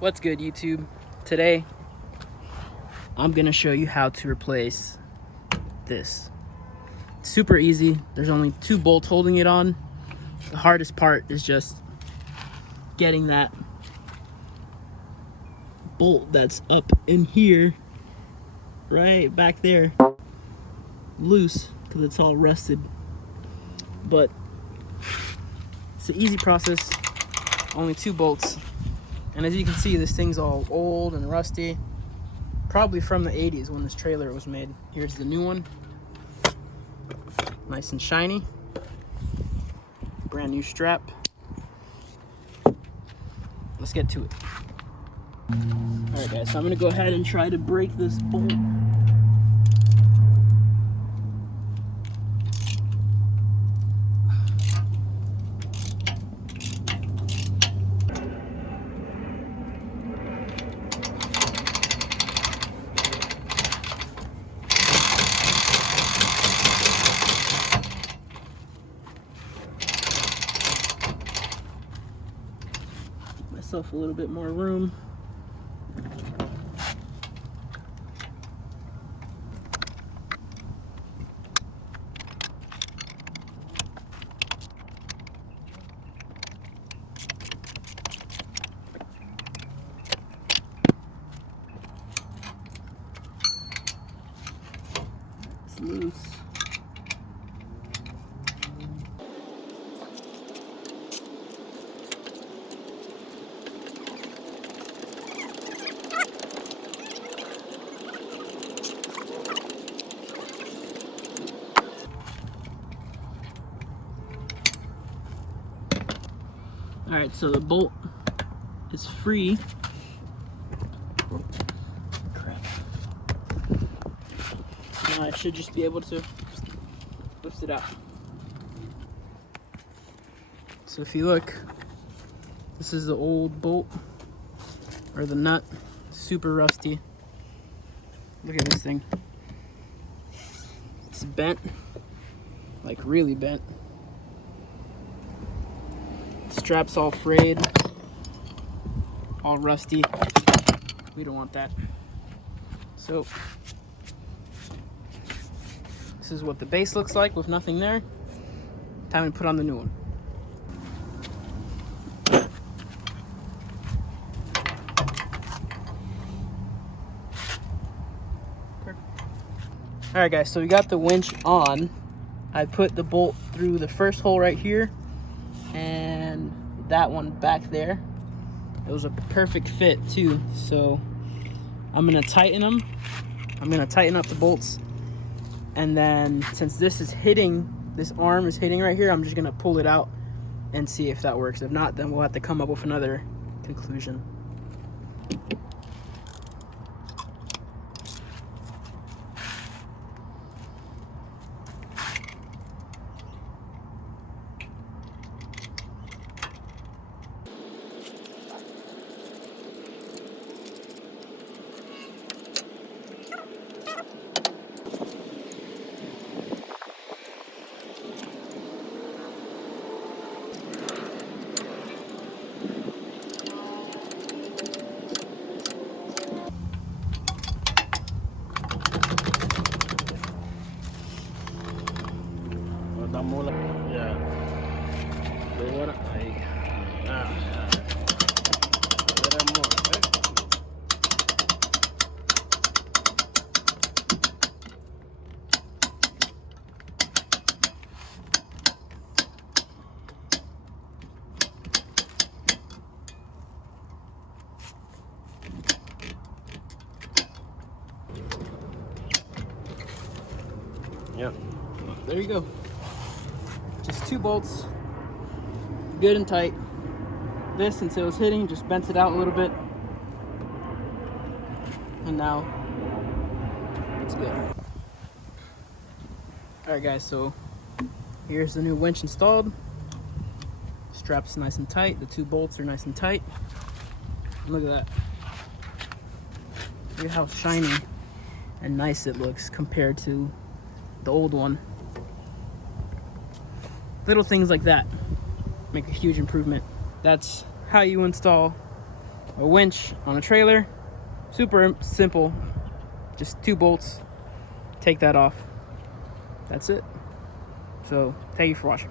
What's good, YouTube? Today I'm gonna show you how to replace this. It's super easy. There's only 2 bolts holding it on. The hardest part is just getting that bolt that's up in here, right back there, loose, because it's all rusted. But it's an easy process. Only 2 bolts. And as you can see, this thing's all old and rusty. Probably from the 80s when this trailer was made. Here's the new one. Nice and shiny. Brand new strap. Let's get to it. Alright guys, so I'm gonna go ahead and try to break this bolt. Myself a little bit more room. It's loose. Alright, so the bolt is free. Crap. Now I should just be able to lift it out. So if you look, this is the old bolt, or the nut, super rusty. Look at this thing. It's bent, like really bent. Strap's all frayed, all rusty. We don't want that. So this is what the base looks like with nothing there. Time to put on the new one. Alright guys, so we got the winch on. I put the bolt through the first hole right here and that one back there. It was a perfect fit too, so I'm gonna tighten them. I'm gonna tighten up the bolts, and then since this is hitting, this arm is hitting right here, I'm just gonna pull it out and see if that works. If not, then we'll have to come up with another conclusion. Ya. Luego ahí. Yeah. There you go. Just 2 bolts, good and tight. This, since it was hitting, just bent it out a little bit, and now it's good. Alright guys, so here's the new winch installed. Strap's nice and tight, the 2 bolts are nice and tight. And look at that. Look at how shiny and nice it looks compared to the old one. Little things like that make a huge improvement. That's how you install a winch on a trailer. Super simple, just 2 bolts. Take that off. That's it. So thank you for watching.